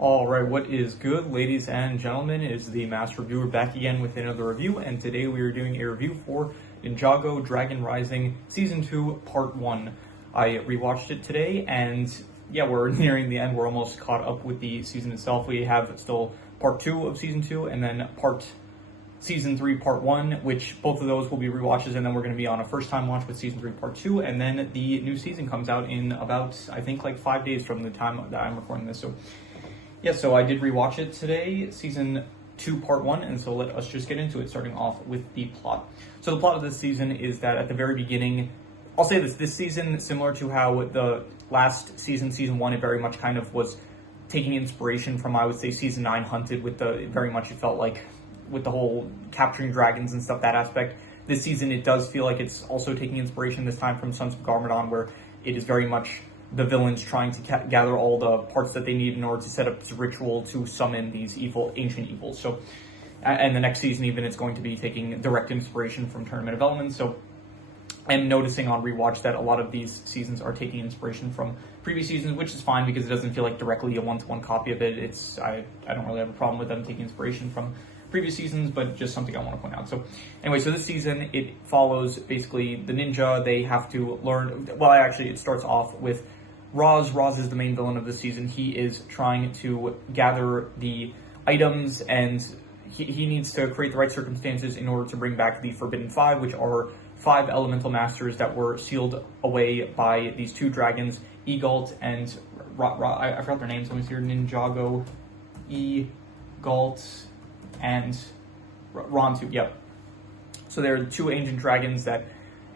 All right, what is good, ladies and gentlemen, is the Master Reviewer back again with another review, and today we are doing a review for Ninjago Dragon Rising Season 2, Part 1. I rewatched it today, and yeah, we're nearing the end. We're almost caught up with the season itself. We have still Part 2 of Season 2, and then Season 3, Part 1, which both of those will be rewatches, and then we're going to be on a first-time watch with Season 3, Part 2, and then the new season comes out in about, I think, like 5 days from the time that I'm recording this, so... Yeah, so I did rewatch it today, Season 2, Part 1, and so let us just get into it, starting off with the plot. So the plot of this season is that at the very beginning, I'll say this season, similar to how the last season, Season 1, it very much kind of was taking inspiration from, I would say, Season 9 Hunted, with the, very much it felt like, with the whole capturing dragons and stuff, that aspect. This season, it does feel like it's also taking inspiration this time from Sons of Garmadon, where it is very much the villains trying to gather all the parts that they need in order to set up this ritual to summon these ancient evils. So, and the next season even, it's going to be taking direct inspiration from Tournament of Elements. So, I'm noticing on rewatch that a lot of these seasons are taking inspiration from previous seasons, which is fine because it doesn't feel like directly a one-to-one copy of it. I don't really have a problem with them taking inspiration from previous seasons, but just something I want to point out. So anyway, so this season, it follows basically the ninja. They have to learn, well, actually, it starts off with Roz. Roz is the main villain of this season. He is trying to gather the items, and he needs to create the right circumstances in order to bring back the Forbidden Five, which are 5 elemental masters that were sealed away by these 2 dragons, Egalt and I forgot their names. Let me see here. Ninjago, Egalt, and Rontu. Yep. So there are 2 ancient dragons that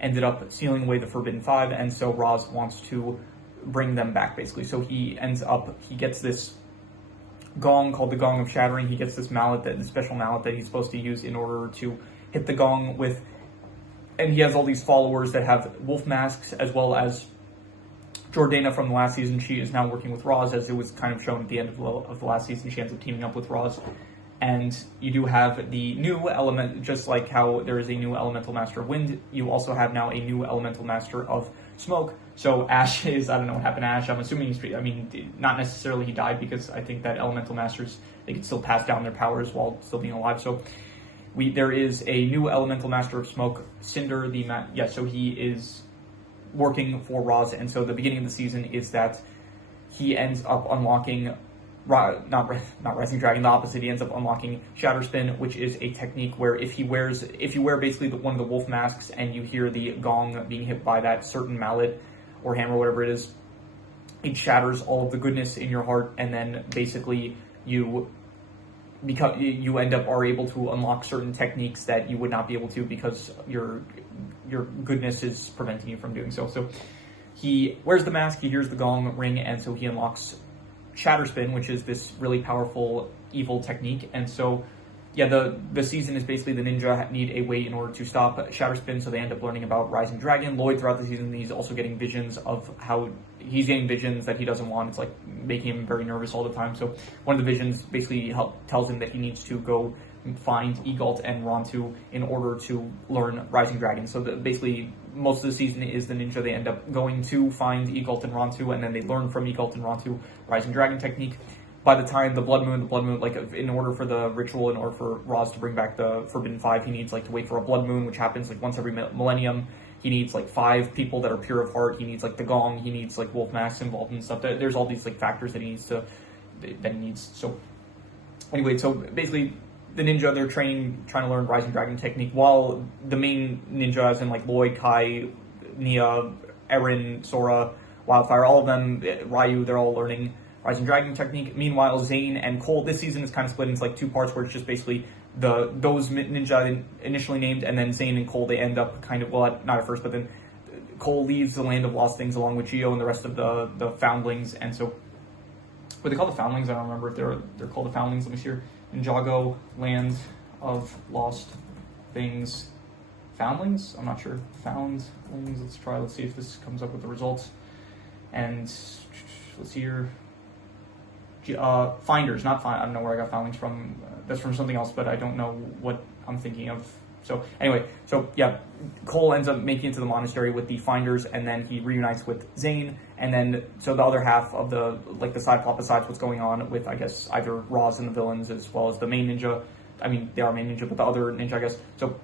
ended up sealing away the Forbidden Five, and so Roz wants to bring them back, basically. So he gets this gong called the Gong of Shattering. He gets this mallet, the special mallet that he's supposed to use in order to hit the gong with, and he has all these followers that have wolf masks, as well as Jordana from the last season. She is now working with Roz, as it was kind of shown at the end of the last season. She ends up teaming up with Roz. And you do have the new element, just like how there is a new elemental master of wind, you also have now a new elemental master of smoke. So Ash is, I don't know what happened to Ash. I'm assuming not necessarily he died, because I think that elemental masters, they can still pass down their powers while still being alive. So there is a new elemental master of smoke, Cinder, so he is working for Roz. And so the beginning of the season is that he ends up unlocking, not Rising Dragon, the opposite. He ends up unlocking Shatterspin, which is a technique where if you wear basically one of the wolf masks and you hear the gong being hit by that certain mallet or hammer, whatever it is, it shatters all of the goodness in your heart, and then basically you are able to unlock certain techniques that you would not be able to because your goodness is preventing you from doing so. So he wears the mask, he hears the gong ring, and so he unlocks Shatterspin, which is this really powerful evil technique. And so yeah, the season is basically the ninja need a way in order to stop Shatterspin, so they end up learning about Rising Dragon. Lloyd, throughout the season, he's also getting visions of how he's getting visions that he doesn't want. It's like making him very nervous all the time. So one of the visions basically tells him that he needs to go find Egalt and Rontu in order to learn Rising Dragon. So basically most of the season is the ninja. They end up going to find Egalt and Rontu, and then they learn from Egalt and Rontu Rising Dragon technique. By the time the Blood Moon, like, in order for the ritual, in order for Roz to bring back the Forbidden Five, he needs, like, to wait for a Blood Moon, which happens, like, once every millennium. He needs, like, 5 people that are pure of heart. He needs, like, the gong. He needs, like, wolf masks involved and stuff. There's all these, like, factors that he needs. So anyway, so basically the ninja, they're trying to learn Rising Dragon technique, while the main ninja, as in, like, Lloyd, Kai, Nia, Erin, Sora, Wildfire, all of them, Ryu, they're all learning Rising Dragon technique. Meanwhile, Zane and Cole, this season is kind of split into like 2 parts, where it's just basically those ninja initially named, and then Zane and Cole, they end up kind of, well, not at first, but then Cole leaves the Land of Lost Things along with Geo and the rest of the Foundlings. And so, what they call the Foundlings, I don't remember if they're called the Foundlings. Let me see here. Ninjago, Land of Lost Things, Foundlings? I'm not sure. Foundlings. Let's see if this comes up with the results. And let's see here. Finders, not find. I don't know where I got Foundlings from. That's from something else, but I don't know what I'm thinking of So anyway, so yeah, Cole ends up making it to the monastery with the Finders, and then he reunites with Zane, and then so the other half of the side plot besides what's going on with, I guess, either Roz and the villains as well as the main ninja. I mean, they are main ninja, but the other ninja, I guess. So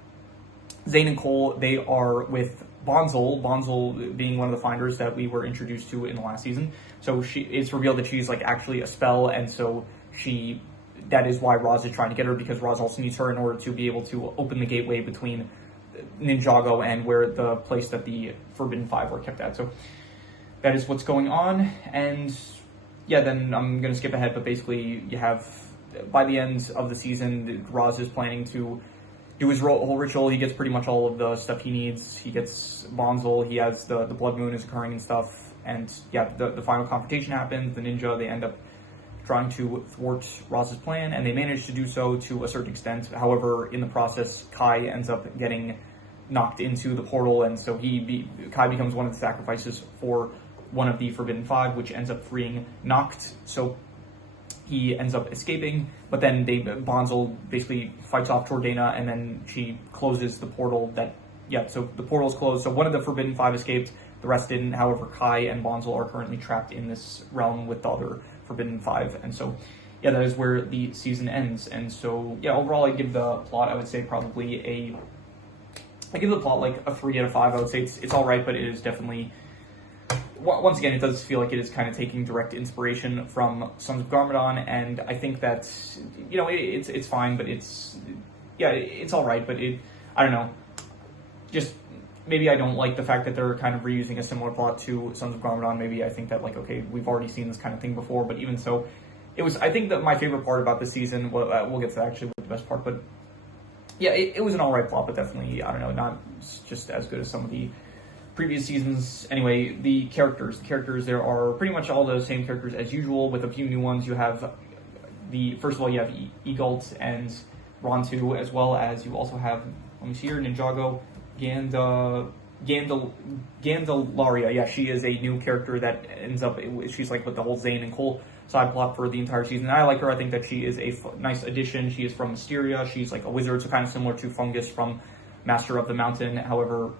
Zane and Cole, they are with Bonzel being one of the Finders that we were introduced to in the last season. So it's revealed that she's like actually a spell, and so that is why Roz is trying to get her, because Roz also needs her in order to be able to open the gateway between Ninjago and where the place that the Forbidden Five were kept at. So that is what's going on, and yeah, then I'm going to skip ahead, but basically you have, by the end of the season, Roz is planning to do his whole ritual. He gets pretty much all of the stuff he needs. He gets Bonzel, he has the blood moon is occurring and stuff, and yeah, the final confrontation happens. The ninja, they end up trying to thwart Roz's plan, and they manage to do so to a certain extent. However, in the process, Kai ends up getting knocked into the portal, and so Kai becomes one of the sacrifices for one of the Forbidden Five, which ends up freeing Noct. So he ends up escaping, but then Bonzel basically fights off Jordana, and then she closes the portal so the portal's closed. So one of the Forbidden Five escaped, the rest didn't. However, Kai and Bonzel are currently trapped in this realm with the other Forbidden Five, and so yeah, that is where the season ends. And so yeah, overall I give the plot, I would say probably I give the plot like a 3 out of 5. I would say it's all right, but it is definitely, once again, it does feel like it is kind of taking direct inspiration from Sons of Garmadon, and I think that, you know, it's fine, but it's all right, but I don't know, just maybe I don't like the fact that they're kind of reusing a similar plot to Sons of Garmadon. Maybe I think that, like, okay, we've already seen this kind of thing before, but even so, I think that my favorite part about this season, we'll get to that actually with the best part, but yeah, it was an alright plot, but definitely, I don't know, not just as good as some of the previous seasons. Anyway, the characters, there are pretty much all the same characters as usual, with a few new ones. You have first of all, you have Egalt and Rontu, as well as you also have, let me see here, Ninjago, Gandalaria. Yeah, she is a new character that ends up, she's like with the whole Zane and Cole side plot for the entire season. And I like her. I think that she is a nice addition. She is from Mysteria. She's like a wizard, so kind of similar to Fungus from Master of the Mountain. However,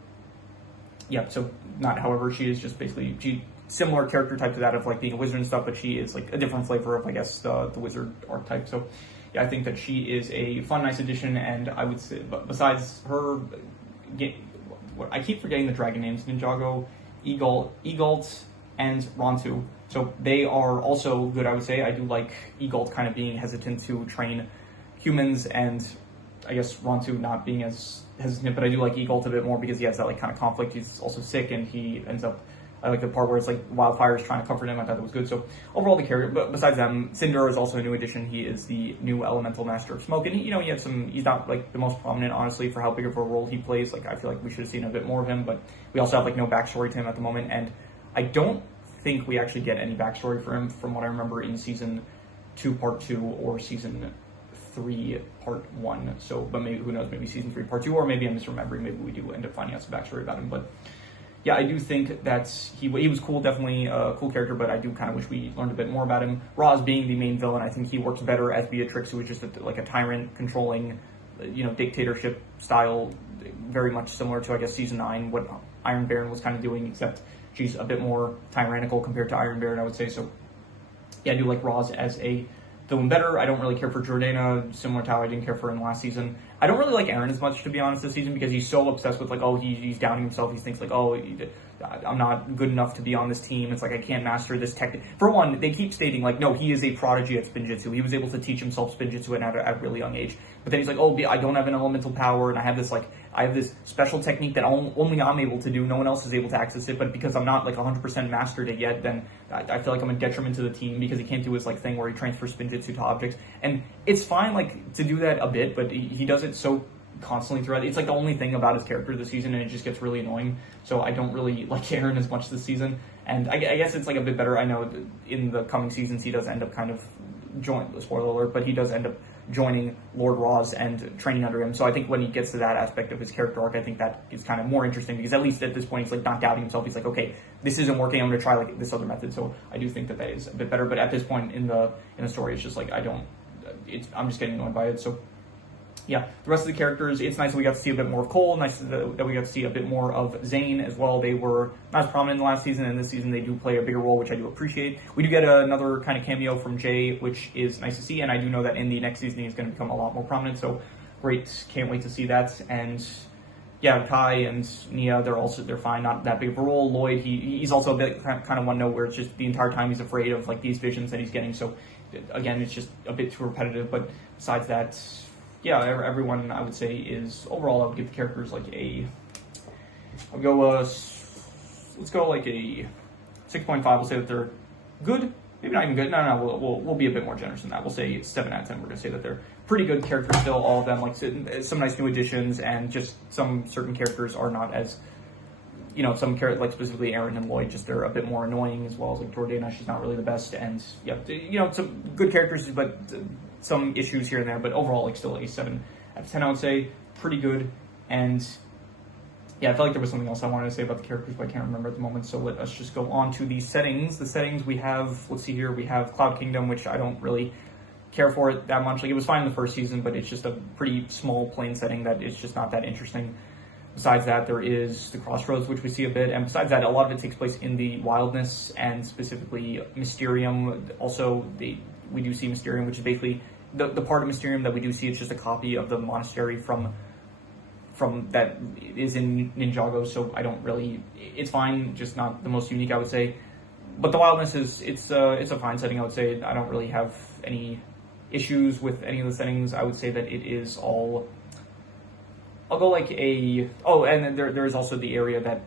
she is just basically, similar character type to that of like being a wizard and stuff, but she is like a different flavor of, I guess, the wizard archetype. So yeah, I think that she is a fun, nice addition, and I would say, but besides her, I keep forgetting the dragon names, Ninjago, Egalt, and Rontu. So they are also good, I would say. I do like Egalt kind of being hesitant to train humans, and I guess Rontu not being as hesitant, but I do like Egalt a bit more because he has that like kind of conflict. He's also sick, and he ends up, I like the part where it's like Wildfire is trying to comfort him. I thought that was good. So overall, the character, but besides them, Cinder is also a new addition. He is the new elemental master of smoke, and he's not like the most prominent, honestly, for how big of a role he plays. Like, I feel like we should have seen a bit more of him, but we also have like no backstory to him at the moment, and I don't think we actually get any backstory for him from what I remember in season 2 part 2 or season 3 part 1. So, but maybe, who knows, maybe season 3 part 2, or maybe I'm misremembering. Maybe we do end up finding out some backstory about him, but yeah, I do think that he was cool, definitely a cool character, but I do kind of wish we learned a bit more about him. Roz being the main villain, I think he works better as Beatrix, who is just like a tyrant, controlling, dictatorship style, very much similar to, I guess, season 9, what Iron Baron was kind of doing, except she's a bit more tyrannical compared to Iron Baron, I would say. So yeah, I do like Roz as a villain better. I don't really care for Jordana, similar to how I didn't care for her in last season. I don't really like Aaron as much, to be honest, this season, because he's so obsessed with, like, oh, he's doubting himself. He thinks, like, oh, I'm not good enough to be on this team. It's like, I can't master this technique. For one, they keep stating, like, no, he is a prodigy at Spinjitzu. He was able to teach himself Spinjitzu at a really young age. But then he's like, oh, I don't have an elemental power, and I have this special technique that only I'm able to do. No one else is able to access it, but because I'm not, like, 100% mastered it yet, then I feel like I'm a detriment to the team, because he can't do his, like, thing where he transfers Spinjitzu to objects. And it's fine, like, to do that a bit, but he does it so constantly throughout. It's like the only thing about his character this season, and it just gets really annoying. So I don't really like Aaron as much this season, and I guess it's like a bit better. I know in the coming seasons he does end up kind of spoiler alert, but he does end up joining Lord Roz and training under him. So I think when he gets to that aspect of his character arc, I think that is kind of more interesting, because at least at this point he's like not doubting himself. He's like, okay, this isn't working, I'm going to try like this other method. So I do think that is a bit better, but at this point in the story, it's just like I'm just getting annoyed by it. So yeah, the rest of the characters, it's nice that we got to see a bit more of Cole, nice that we got to see a bit more of Zane as well. They were not as prominent in the last season, and this season they do play a bigger role, which I do appreciate. We do get another kind of cameo from Jay, which is nice to see, and I do know that in the next season he's going to become a lot more prominent, so great, can't wait to see that. And yeah, Kai and Nia, they're fine, not that big of a role. Lloyd, he's also a bit kind of one note where it's just the entire time he's afraid of like these visions that he's getting, so again, it's just a bit too repetitive, but besides that, yeah, everyone I would say is overall I would give the characters like I'll go let's go like a 6.5. We'll say that they're good, maybe not even good. No, we'll be a bit more generous than that. We'll say 7 out of 10. We're gonna say that they're pretty good characters still, all of them. Like some nice new additions, and just some certain characters are not as, some characters like specifically Aaron and Lloyd, just they're a bit more annoying, as well as like Jordana, she's not really the best, and yeah, some good characters, but some issues here and there, but overall, like, still a 7 out of 10, I would say. Pretty good. And yeah, I felt like there was something else I wanted to say about the characters, but I can't remember at the moment, so let us just go on to the settings. The settings we have, let's see here, we have Cloud Kingdom, which I don't really care for it that much. Like, it was fine in the first season, but it's just a pretty small, plain setting that is just not that interesting. Besides that, there is the Crossroads, which we see a bit, and besides that, a lot of it takes place in the Wildness, and specifically Mysterium. Also, we do see Mysterium, which is basically the part of Mysterium that we do see. It's just a copy of the monastery from that is in Ninjago, so I don't really, it's fine, just not the most unique, I would say. But the Wildness it's a fine setting, I would say. I don't really have any issues with any of the settings. I would say that it is all, I'll go like and then there is also the area that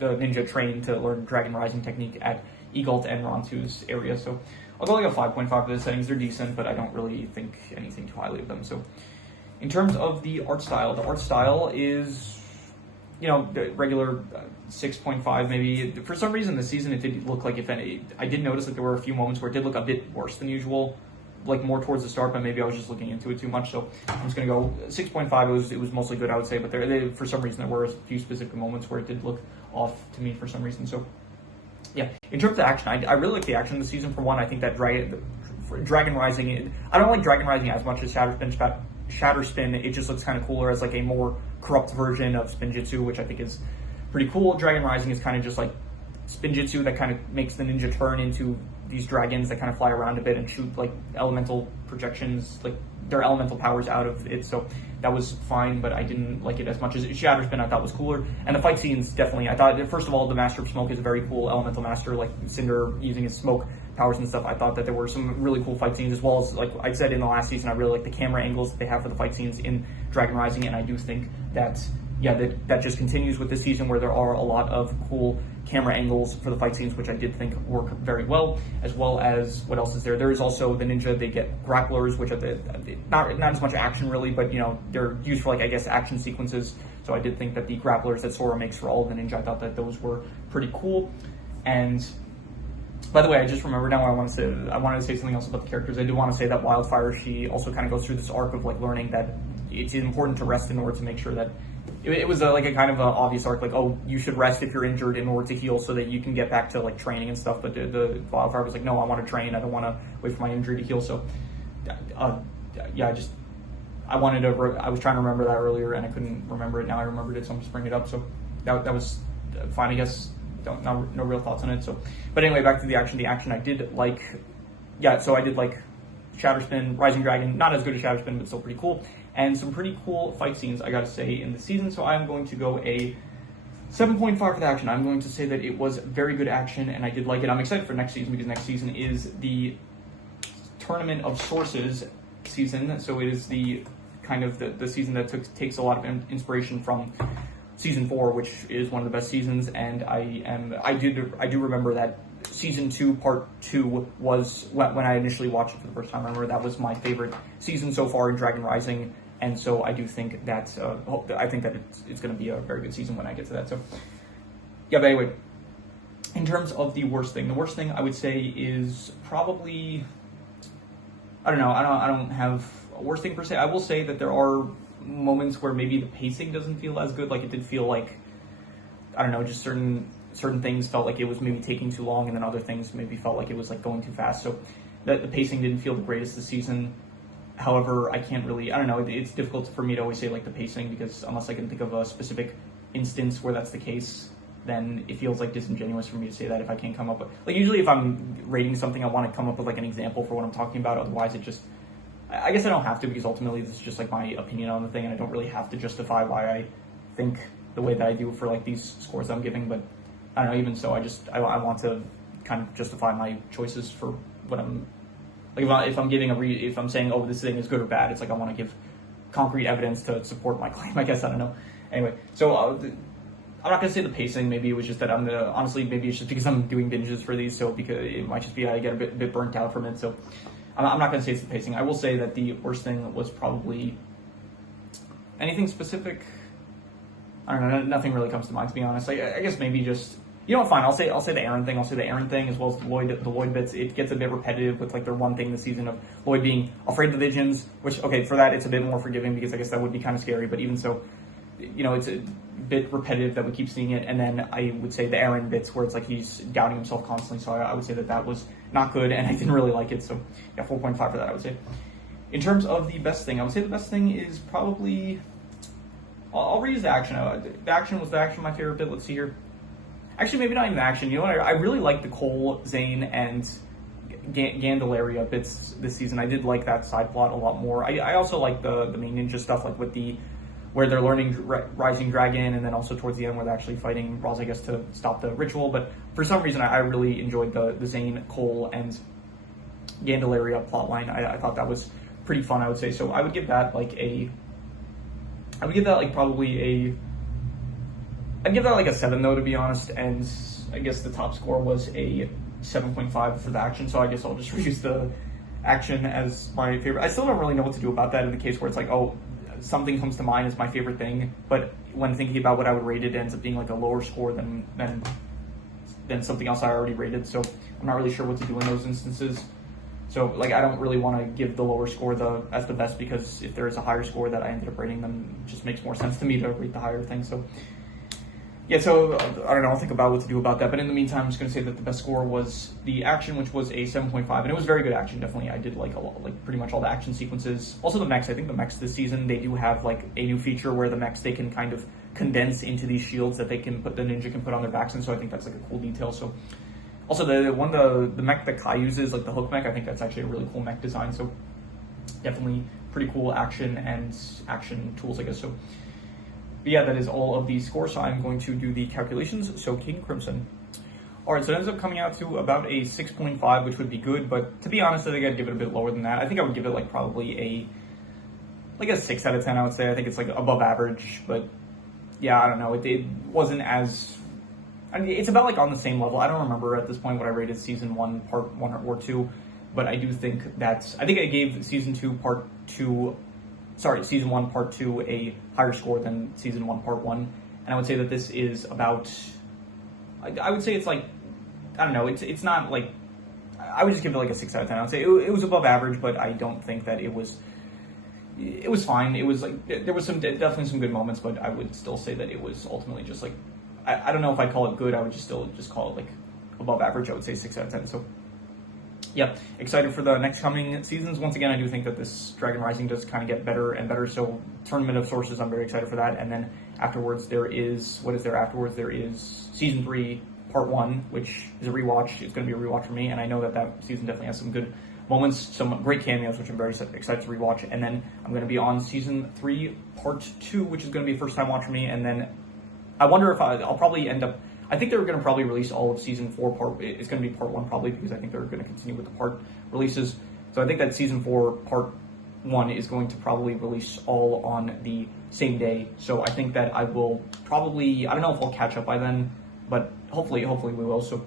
the ninja train to learn Dragon Rising technique at Egalt and Rontu's area, so I'll go like a 5.5 for the settings. They're decent, but I don't really think anything too highly of them. So in terms of the art style is, the regular 6.5 maybe. For some reason this season it did look like, if any, I did notice that there were a few moments where it did look a bit worse than usual, like more towards the start, but maybe I was just looking into it too much. So I'm just gonna go 6.5. It was mostly good, I would say, but for some reason there were a few specific moments where it did look off to me for some reason. So yeah, in terms of action, I really like the action this season. For one, I think that Dragon Rising, I don't like Dragon Rising as much as Shatterspin. It just looks kind of cooler as like a more corrupt version of Spinjitzu, which I think is pretty cool. Dragon Rising is kind of just like Spinjitzu that kind of makes the ninja turn into these dragons that kind of fly around a bit and shoot like elemental projections, like their elemental powers out of it. So that was fine, but I didn't like it as much as Shatterspin. I thought was cooler, and the fight scenes definitely. I thought, first of all, the Master of Smoke is a very cool elemental master, like Cinder using his smoke powers and stuff. I thought that there were some really cool fight scenes, as well as, like I said in the last season, I really like the camera angles that they have for the fight scenes in Dragon Rising, and I do think that that just continues with this season, where there are a lot of cool camera angles for the fight scenes, which I did think work very well, as well as, what else is there? There is also the ninja, they get grapplers, which are not as much action really, but they're used for, like, I guess, action sequences. So I did think that the grapplers that Sora makes for all of the ninja, I thought that those were pretty cool. And by the way, I just remembered now I wanted to say something else about the characters. I do want to say that Wildfire, she also kind of goes through this arc of like learning that it's important to rest in order to make sure that it was like a kind of a obvious arc, like, oh, you should rest if you're injured in order to heal so that you can get back to like training and stuff. But the Wildfire was like, no, I want to train. I don't want to wait for my injury to heal. So yeah, I was trying to remember that earlier and I couldn't remember it. Now I remembered it, so I'm just bringing it up. So that was fine, I guess. No real thoughts on it. So, but anyway, back to the action. The action I did like, so I did like Shatterspin, Rising Dragon, not as good as Shatterspin, but still pretty cool, and some pretty cool fight scenes, I gotta say, in the season. So I'm going to go a 7.5 for the action. I'm going to say that it was very good action, and I did like it. I'm excited for next season, because next season is the Tournament of Sources season. So it is the kind of the season that takes a lot of inspiration from Season 4, which is one of the best seasons, and I do remember that Season 2, Part 2 was, when I initially watched it for the first time, I remember that was my favorite season so far in Dragon Rising, and so I do think that, I think that it's going to be a very good season when I get to that. So, yeah, but anyway, in terms of the worst thing I would say is probably, I don't know, I don't have a worst thing per se. I will say that there are moments where maybe the pacing doesn't feel as good. Like, it did feel like, I don't know, just certain things felt like it was maybe taking too long, and then other things maybe felt like it was like going too fast. So the pacing didn't feel the greatest this season. However, I can't really, I don't know, it's difficult for me to always say like the pacing, because unless I can think of a specific instance where that's the case, then it feels like disingenuous for me to say that if I can't come up with, like, usually if I'm rating something, I want to come up with like an example for what I'm talking about. Otherwise it just, I guess I don't have to, because ultimately this is just like my opinion on the thing, and I don't really have to justify why I think the way that I do for like these scores I'm giving. But I don't know, even so, I want to kind of justify my choices for what I'm, like, if I'm giving if I'm saying, oh, this thing is good or bad, it's like I want to give concrete evidence to support my claim, I guess. I don't know. Anyway, so I'm not gonna say the pacing. Maybe it was just that honestly, maybe it's just because I'm doing binges for these, so because it might just be I get a bit burnt out from it. So I'm not gonna say it's the pacing. I will say that the worst thing was probably anything specific. I don't know. Nothing really comes to mind, to be honest. I guess maybe just, you know what, fine. I'll say the Aaron thing. I'll say the Aaron thing, as well as the Lloyd bits. It gets a bit repetitive with like their one thing this season of Lloyd being afraid of the visions, which, okay, for that it's a bit more forgiving, because I guess that would be kind of scary. But even so, you know, it's a bit repetitive that we keep seeing it. And then I would say the Aaron bits where it's like he's doubting himself constantly. So I would say that was not good, and I didn't really like it. So yeah, 4.5 for that, I would say. In terms of the best thing, I would say the best thing is probably, I'll reuse the action. The action was my favorite bit. Let's see here. Actually, maybe not even the action. You know what? I really like the Cole, Zane, and Gandalaria bits this season. I did like that side plot a lot more. I also like the main ninja stuff, like with where they're learning Rising Dragon, and then also towards the end where they're actually fighting Roz, I guess, to stop the ritual. But for some reason, I really enjoyed the Zane, Cole, and Gandalaria plotline. I thought that was pretty fun, I would say. So I would give that like I'd give that like a 7, though, to be honest, and I guess the top score was a 7.5 for the action, so I guess I'll just use the action as my favorite. I still don't really know what to do about that in the case where it's like, oh, something comes to mind as my favorite thing, but when thinking about what I would rate it, it ends up being like a lower score than something else I already rated, so I'm not really sure what to do in those instances. So, like, I don't really want to give the lower score as the best, because if there is a higher score that I ended up rating, then it just makes more sense to me to rate the higher thing. So, yeah, so I don't know, I'll think about what to do about that. But in the meantime, I'm just going to say that the best score was the action, which was a 7.5. And it was very good action, definitely. I did like pretty much all the action sequences. Also the mechs. I think the mechs this season, they do have like a new feature where the mechs, they can kind of condense into these shields that the ninja can put on their backs. And so I think that's like a cool detail. So also the mech that Kai uses, like the hook mech, I think that's actually a really cool mech design. So definitely pretty cool action and action tools, I guess. So but yeah, that is all of the scores, so I'm going to do the calculations. So King Crimson. All right, so it ends up coming out to about a 6.5, which would be good, but to be honest, I think I'd give it a bit lower than that. I think I would give it like probably a 6 out of 10, I would say. I think it's like above average, but yeah, I don't know. It wasn't as, I mean, it's about like on the same level. I don't remember at this point what I rated season 1, part 1 or 2, but I do think I think I gave season 1, part 2 a higher score than season 1, part 1. And I would say that this is about, I would say it's like, I don't know, it's not like, I would just give it like a 6 out of 10. I would say it was above average, but I don't think that it was fine. It was like, there was definitely some good moments, but I would still say that it was ultimately just like, I don't know if I'd call it good. I would still call it like above average. I would say 6 out of 10. So yeah, excited for the next coming seasons. Once again, I do think that this Dragon Rising does kind of get better and better. So Tournament of Sources, I'm very excited for that. And then afterwards, there is season 3, part 1, which is a rewatch. It's going to be a rewatch for me, and I know that season definitely has some good moments, some great cameos, which I'm very excited to rewatch. And then I'm going to be on season 3, part 2, which is going to be a first time watch for me. And then I wonder if I'll probably end up, I think they're going to probably release all of season 4 it's going to be part 1 probably, because I think they're going to continue with the part releases. So I think that season 4 part 1 is going to probably release all on the same day. So I think that I will probably, I don't know if I'll catch up by then, but hopefully we will. So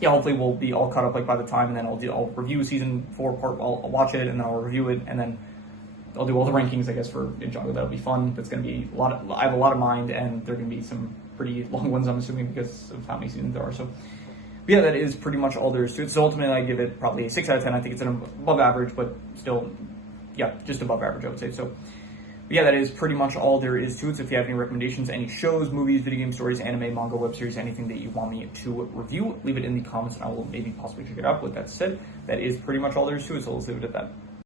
yeah, hopefully we'll be all caught up like by the time, and then I'll review season 4 part, I'll watch it, and then I'll review it, and then I'll do all the rankings, I guess, for Ninjago. That'll be fun. That's going to be I have a lot of mind, and there are going to be some pretty long ones, I'm assuming, because of how many seasons there are. So, but yeah, that is pretty much all there is to it. So ultimately, I give it probably a 6 out of 10. I think it's an above average, but still, yeah, just above average, I would say. So, but yeah, that is pretty much all there is to it. So if you have any recommendations, any shows, movies, video game stories, anime, manga, web series, anything that you want me to review, leave it in the comments, and I will maybe possibly check it out. With that said, that is pretty much all there is to it. So let's leave it at that.